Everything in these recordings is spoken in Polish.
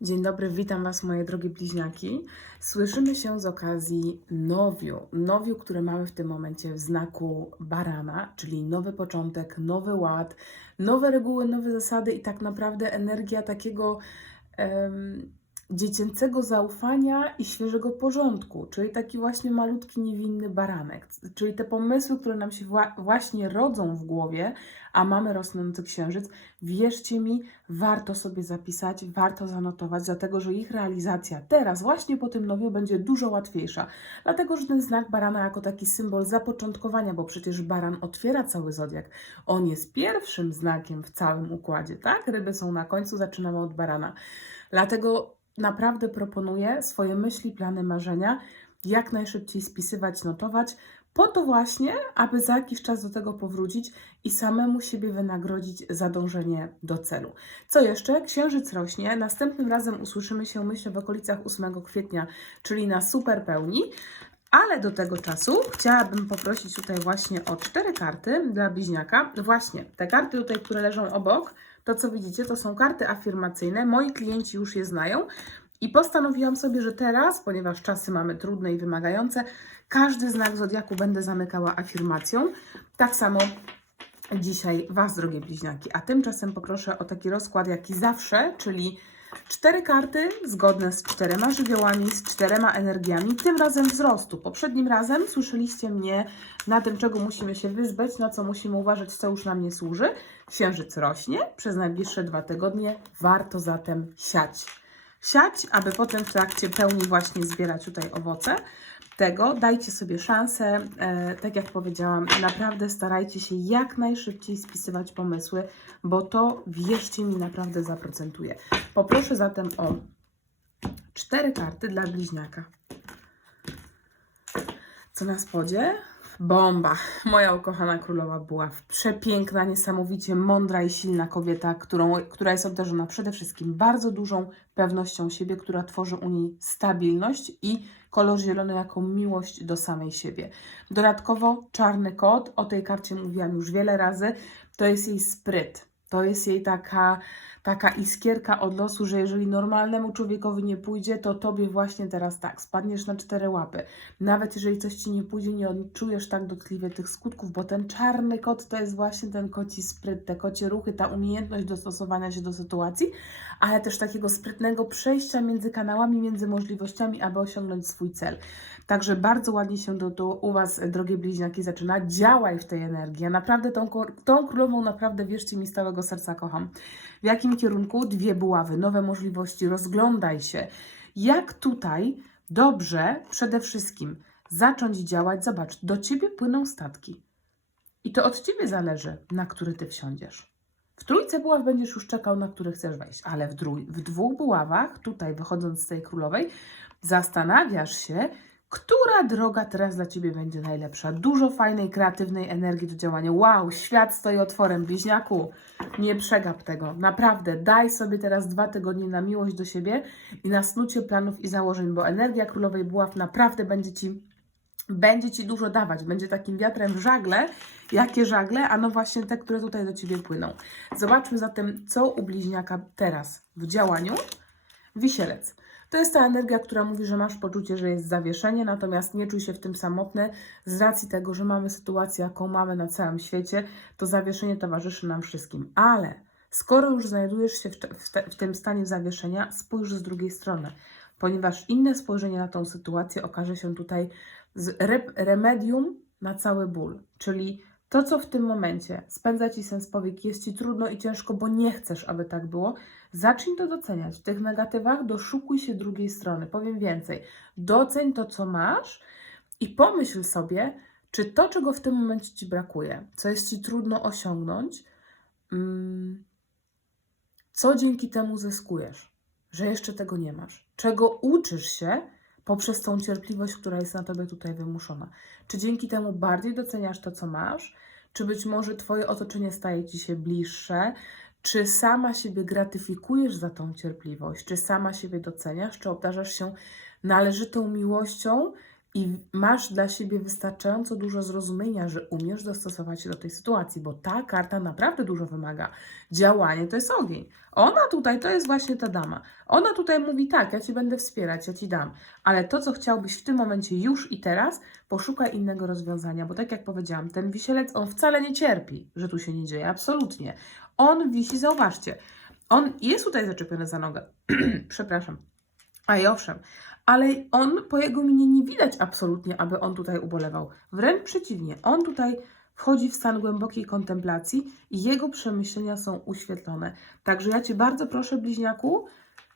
Dzień dobry, witam Was moje drogie bliźniaki. Słyszymy się z okazji nowiu. Nowiu, które mamy w tym momencie w znaku barana, czyli nowy początek, nowy ład, nowe reguły, nowe zasady i tak naprawdę energia takiego em, dziecięcego zaufania i świeżego porządku, czyli taki właśnie malutki, niewinny baranek, czyli te pomysły, które nam się wła- właśnie rodzą w głowie, a mamy rosnący księżyc, wierzcie mi, warto sobie zapisać, warto zanotować, dlatego że ich realizacja teraz, właśnie po tym nowiu, będzie dużo łatwiejsza. Dlatego, że ten znak barana jako taki symbol zapoczątkowania, bo przecież baran otwiera cały zodiak. On jest pierwszym znakiem w całym układzie, tak? Ryby są na końcu, zaczynamy od barana. Dlatego naprawdę proponuję swoje myśli, plany, marzenia jak najszybciej spisywać, notować, po to właśnie, aby za jakiś czas do tego powrócić i samemu siebie wynagrodzić za dążenie do celu. Co jeszcze? Księżyc rośnie. Następnym razem usłyszymy się, myślę, w okolicach 8 kwietnia, czyli na super pełni. Ale do tego czasu chciałabym poprosić tutaj właśnie o cztery karty dla bliźniaka. Właśnie, te karty tutaj, które leżą obok, to co widzicie, to są karty afirmacyjne. Moi klienci już je znają. I postanowiłam sobie, że teraz, ponieważ czasy mamy trudne i wymagające, każdy znak zodiaku będę zamykała afirmacją. Tak samo dzisiaj Was, drogie bliźniaki. A tymczasem poproszę o taki rozkład, jaki zawsze, czyli cztery karty zgodne z czterema żywiołami, z czterema energiami, tym razem wzrostu. Poprzednim razem słyszeliście mnie na tym, czego musimy się wyzbyć, na co musimy uważać, co już nam nie służy. Księżyc rośnie przez najbliższe dwa tygodnie, warto zatem siać. Siać, aby potem w trakcie pełni właśnie zbierać tutaj owoce tego. Dajcie sobie szansę. E, tak jak powiedziałam, naprawdę starajcie się jak najszybciej spisywać pomysły, bo to, wierzcie mi, naprawdę zaprocentuje. Poproszę zatem o cztery karty dla bliźniaka. Co na spodzie? Bomba. Moja ukochana królowa była przepiękna, niesamowicie mądra i silna kobieta, którą, która jest obdarzona przede wszystkim bardzo dużą pewnością siebie, która tworzy u niej stabilność i kolor zielony jako miłość do samej siebie. Dodatkowo czarny kot, o tej karcie mówiłam już wiele razy, to jest jej spryt. To jest jej taka, taka iskierka od losu, że jeżeli normalnemu człowiekowi nie pójdzie, to tobie właśnie teraz tak, spadniesz na cztery łapy. Nawet jeżeli coś ci nie pójdzie, nie odczujesz tak dotkliwie tych skutków, bo ten czarny kot to jest właśnie ten koci spryt, te kocie ruchy, ta umiejętność dostosowania się do sytuacji, ale też takiego sprytnego przejścia między kanałami, między możliwościami, aby osiągnąć swój cel. Także bardzo ładnie się to, to u Was, drogie bliźniaki, zaczyna. Działaj w tej energii. Ja naprawdę tą, tą królową, naprawdę wierzcie mi, z całego serca kocham. W jakim kierunku? Dwie buławy, nowe możliwości, rozglądaj się. Jak tutaj dobrze przede wszystkim zacząć działać? Zobacz, do Ciebie płyną statki. I to od Ciebie zależy, na który Ty wsiądziesz. W trójce buław będziesz już czekał, na który chcesz wejść, ale w, w dwóch buławach, tutaj wychodząc z tej królowej, zastanawiasz się, która droga teraz dla Ciebie będzie najlepsza. Dużo fajnej, kreatywnej energii do działania. Wow, świat stoi otworem, bliźniaku. Nie przegap tego. Naprawdę, daj sobie teraz dwa tygodnie na miłość do siebie i na snucie planów i założeń, bo energia królowej buław naprawdę będzie Ci będzie Ci dużo dawać, będzie takim wiatrem w żagle. Jakie żagle? A no właśnie te, które tutaj do Ciebie płyną. Zobaczmy zatem, co u bliźniaka teraz w działaniu. Wisielec. To jest ta energia, która mówi, że masz poczucie, że jest zawieszenie, natomiast nie czuj się w tym samotny z racji tego, że mamy sytuację, jaką mamy na całym świecie, to zawieszenie towarzyszy nam wszystkim. Ale skoro już znajdujesz się w, te, w, te, w tym stanie zawieszenia, spójrz z drugiej strony, ponieważ inne spojrzenie na tą sytuację okaże się tutaj remedium na cały ból, czyli to, co w tym momencie spędza Ci sens powiek, jest Ci trudno i ciężko, bo nie chcesz, aby tak było, zacznij to doceniać. W tych negatywach doszukuj się drugiej strony. Powiem więcej. Doceń to, co masz i pomyśl sobie, czy to, czego w tym momencie Ci brakuje, co jest Ci trudno osiągnąć, mm, co dzięki temu zyskujesz, że jeszcze tego nie masz, czego uczysz się poprzez tą cierpliwość, która jest na Tobie tutaj wymuszona. Czy dzięki temu bardziej doceniasz to, co masz? Czy być może Twoje otoczenie staje Ci się bliższe? Czy sama siebie gratyfikujesz za tą cierpliwość? Czy sama siebie doceniasz? Czy obdarzasz się należytą miłością i masz dla siebie wystarczająco dużo zrozumienia, że umiesz dostosować się do tej sytuacji, bo ta karta naprawdę dużo wymaga. Działanie to jest ogień. Ona tutaj to jest właśnie ta dama. Ona tutaj mówi tak, ja ci będę wspierać, ja ci dam, ale to, co chciałbyś w tym momencie już i teraz, poszukaj innego rozwiązania, bo tak jak powiedziałam, ten wisielec, on wcale nie cierpi, że tu się nie dzieje, absolutnie. On wisi, zauważcie, on jest tutaj zaczepiony za nogę, przepraszam, a i owszem, ale on po jego minie nie widać absolutnie, aby on tutaj ubolewał. Wręcz przeciwnie, on tutaj wchodzi w stan głębokiej kontemplacji i jego przemyślenia są uświetlone. Także ja Cię bardzo proszę, bliźniaku,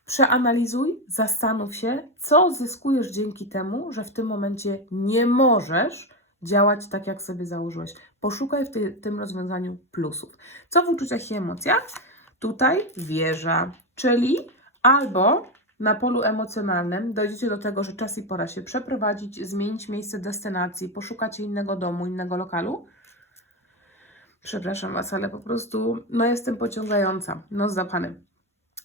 przeanalizuj, zastanów się, co zyskujesz dzięki temu, że w tym momencie nie możesz działać tak, jak sobie założyłeś. Poszukaj w ty, tym rozwiązaniu plusów. Co w uczuciach i emocjach? Tutaj wieża, czyli albo na polu emocjonalnym dojdziecie do tego, że czas i pora się przeprowadzić, zmienić miejsce destynacji, poszukać innego domu, innego lokalu. Przepraszam Was, ale po prostu no jestem pociągająca, no zapany.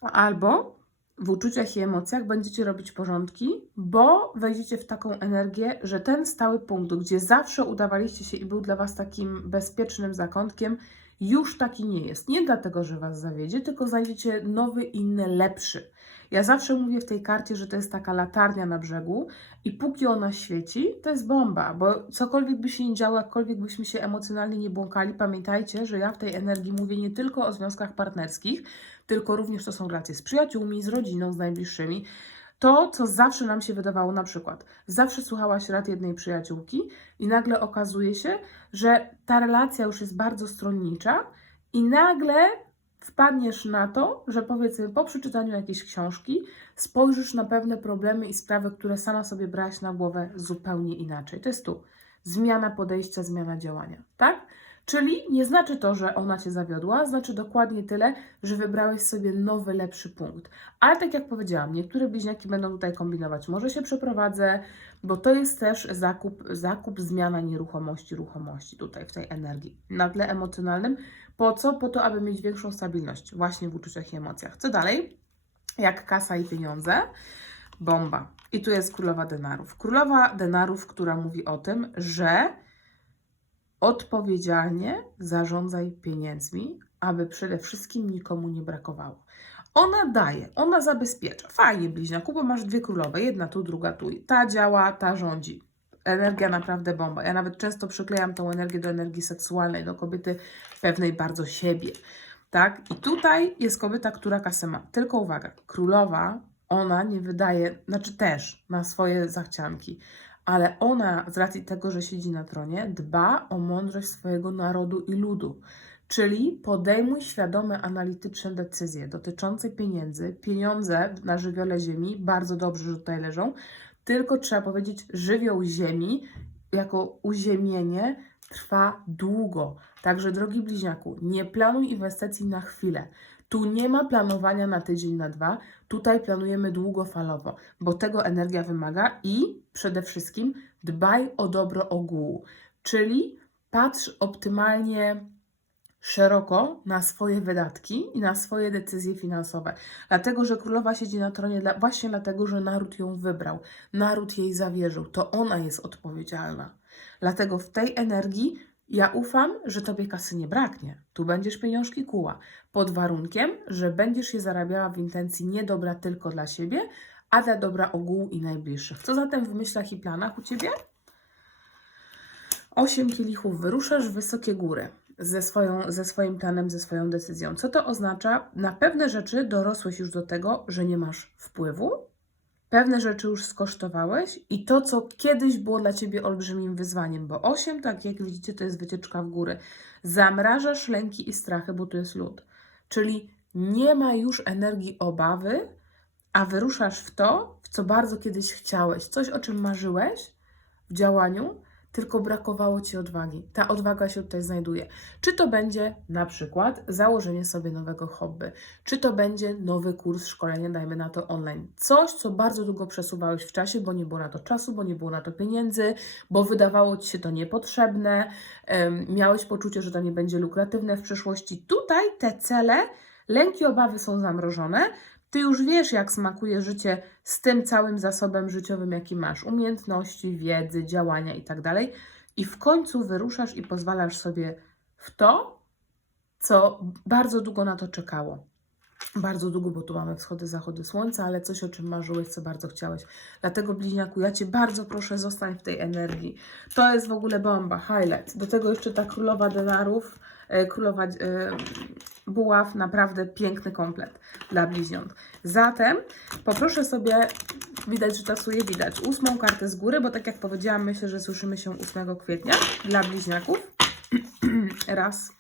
Albo w uczuciach i emocjach będziecie robić porządki, bo wejdziecie w taką energię, że ten stały punkt, gdzie zawsze udawaliście się i był dla Was takim bezpiecznym zakątkiem, już taki nie jest. Nie dlatego, że Was zawiedzie, tylko znajdziecie nowy, inny, lepszy. Ja zawsze mówię w tej karcie, że to jest taka latarnia na brzegu i póki ona świeci, to jest bomba, bo cokolwiek by się nie działo, jakkolwiek byśmy się emocjonalnie nie błąkali, pamiętajcie, że ja w tej energii mówię nie tylko o związkach partnerskich, tylko również to są relacje z przyjaciółmi, z rodziną, z najbliższymi. To, co zawsze nam się wydawało, na przykład, zawsze słuchałaś rad jednej przyjaciółki i nagle okazuje się, że ta relacja już jest bardzo stronnicza i nagle wpadniesz na to, że powiedzmy po przeczytaniu jakiejś książki spojrzysz na pewne problemy i sprawy, które sama sobie brałaś na głowę zupełnie inaczej. To jest tu zmiana podejścia, zmiana działania, tak? Czyli nie znaczy to, że ona cię zawiodła, znaczy dokładnie tyle, że wybrałeś sobie nowy, lepszy punkt. Ale tak jak powiedziałam, niektóre bliźniaki będą tutaj kombinować. Może się przeprowadzę, bo to jest też zakup, zakup zmiana nieruchomości, ruchomości tutaj w tej energii. Na tle emocjonalnym. Po co? Po to, aby mieć większą stabilność właśnie w uczuciach i emocjach. Co dalej? Jak kasa i pieniądze. Bomba. I tu jest królowa denarów. Królowa denarów, która mówi o tym, że odpowiedzialnie zarządzaj pieniędzmi, aby przede wszystkim nikomu nie brakowało. Ona daje, ona zabezpiecza. Fajnie, bliźniaku, bo masz dwie królowe, jedna tu, druga tu. Ta działa, ta rządzi. Energia naprawdę bomba. Ja nawet często przyklejam tą energię do energii seksualnej, do kobiety pewnej bardzo siebie. Tak? I tutaj jest kobieta, która kasę ma. Tylko uwaga, królowa, ona nie wydaje, znaczy też na swoje zachcianki, ale ona z racji tego, że siedzi na tronie, dba o mądrość swojego narodu i ludu. Czyli podejmuj świadome, analityczne decyzje dotyczące pieniędzy. Pieniądze na żywiole ziemi bardzo dobrze, że tutaj leżą, tylko trzeba powiedzieć, żywioł ziemi jako uziemienie trwa długo. Także, drogi bliźniaku, nie planuj inwestycji na chwilę. Tu nie ma planowania na tydzień, na dwa. Tutaj planujemy długofalowo, bo tego energia wymaga i przede wszystkim dbaj o dobro ogółu. Czyli patrz optymalnie szeroko na swoje wydatki i na swoje decyzje finansowe. Dlatego, że królowa siedzi na tronie dla, właśnie dlatego, że naród ją wybrał, naród jej zawierzył, to ona jest odpowiedzialna. Dlatego w tej energii ja ufam, że tobie kasy nie braknie. Tu będziesz pieniążki kuła, pod warunkiem, że będziesz je zarabiała w intencji nie dobra tylko dla siebie, a dla dobra ogółu i najbliższych. Co zatem w myślach i planach u ciebie? Osiem kielichów wyruszasz w wysokie góry ze, swoją, ze swoim planem, ze swoją decyzją. Co to oznacza? Na pewne rzeczy dorosłeś już do tego, że nie masz wpływu, pewne rzeczy już skosztowałeś i to, co kiedyś było dla ciebie olbrzymim wyzwaniem, bo 8, tak jak widzicie, to jest wycieczka w góry. Zamrażasz lęki i strachy, bo tu jest lód. Czyli nie ma już energii obawy, a wyruszasz w to, w co bardzo kiedyś chciałeś, coś o czym marzyłeś w działaniu, tylko brakowało ci odwagi. Ta odwaga się tutaj znajduje. Czy to będzie na przykład założenie sobie nowego hobby, czy to będzie nowy kurs szkolenia, dajmy na to online. Coś, co bardzo długo przesuwałeś w czasie, bo nie było na to czasu, bo nie było na to pieniędzy, bo wydawało ci się to niepotrzebne, miałeś poczucie, że to nie będzie lukratywne w przyszłości. Tutaj te cele, lęki, obawy są zamrożone. Ty już wiesz, jak smakuje życie z tym całym zasobem życiowym, jaki masz umiejętności, wiedzy, działania itd. I w końcu wyruszasz i pozwalasz sobie w to, co bardzo długo na to czekało. Bardzo długo, bo tu mamy wschody, zachody słońca, ale coś, o czym marzyłeś, co bardzo chciałeś. Dlatego, bliźniaku, ja Cię bardzo proszę, zostań w tej energii. To jest w ogóle bomba, highlight. Do tego jeszcze ta królowa denarów, e, królowa e, buław, naprawdę piękny komplet dla bliźniąt. Zatem poproszę sobie, widać, że tasuje, widać, ósmą kartę z góry, bo tak jak powiedziałam, myślę, że słyszymy się 8 kwietnia dla bliźniaków. Raz,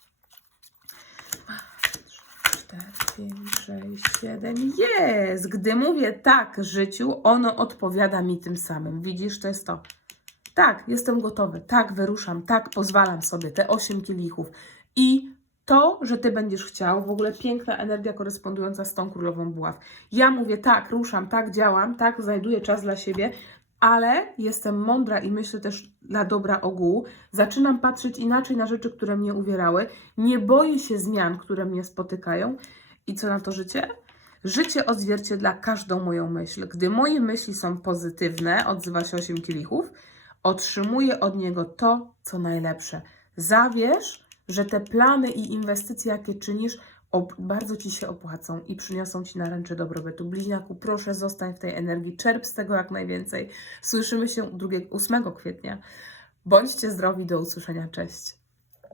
cztery, pięć, sześć, siedem. Jest! Gdy mówię tak życiu, ono odpowiada mi tym samym. Widzisz, to jest to. Tak, jestem gotowy. Tak, wyruszam. Tak, pozwalam sobie te osiem kielichów. I to, że ty będziesz chciał, w ogóle piękna energia korespondująca z tą królową buław. Ja mówię tak, ruszam, tak, działam, tak, znajduję czas dla siebie, ale jestem mądra i myślę też dla dobra ogółu. Zaczynam patrzeć inaczej na rzeczy, które mnie uwierały. Nie boję się zmian, które mnie spotykają. I co na to życie? Życie odzwierciedla każdą moją myśl. Gdy moje myśli są pozytywne, odzywa się osiem kielichów, otrzymuję od niego to, co najlepsze. Zawierz, że te plany i inwestycje, jakie czynisz, bardzo Ci się opłacą i przyniosą Ci naręcze dobrobytu. Bliźniaku, proszę zostań w tej energii, czerp z tego jak najwięcej. Słyszymy się 2, 8 kwietnia. Bądźcie zdrowi, do usłyszenia, cześć.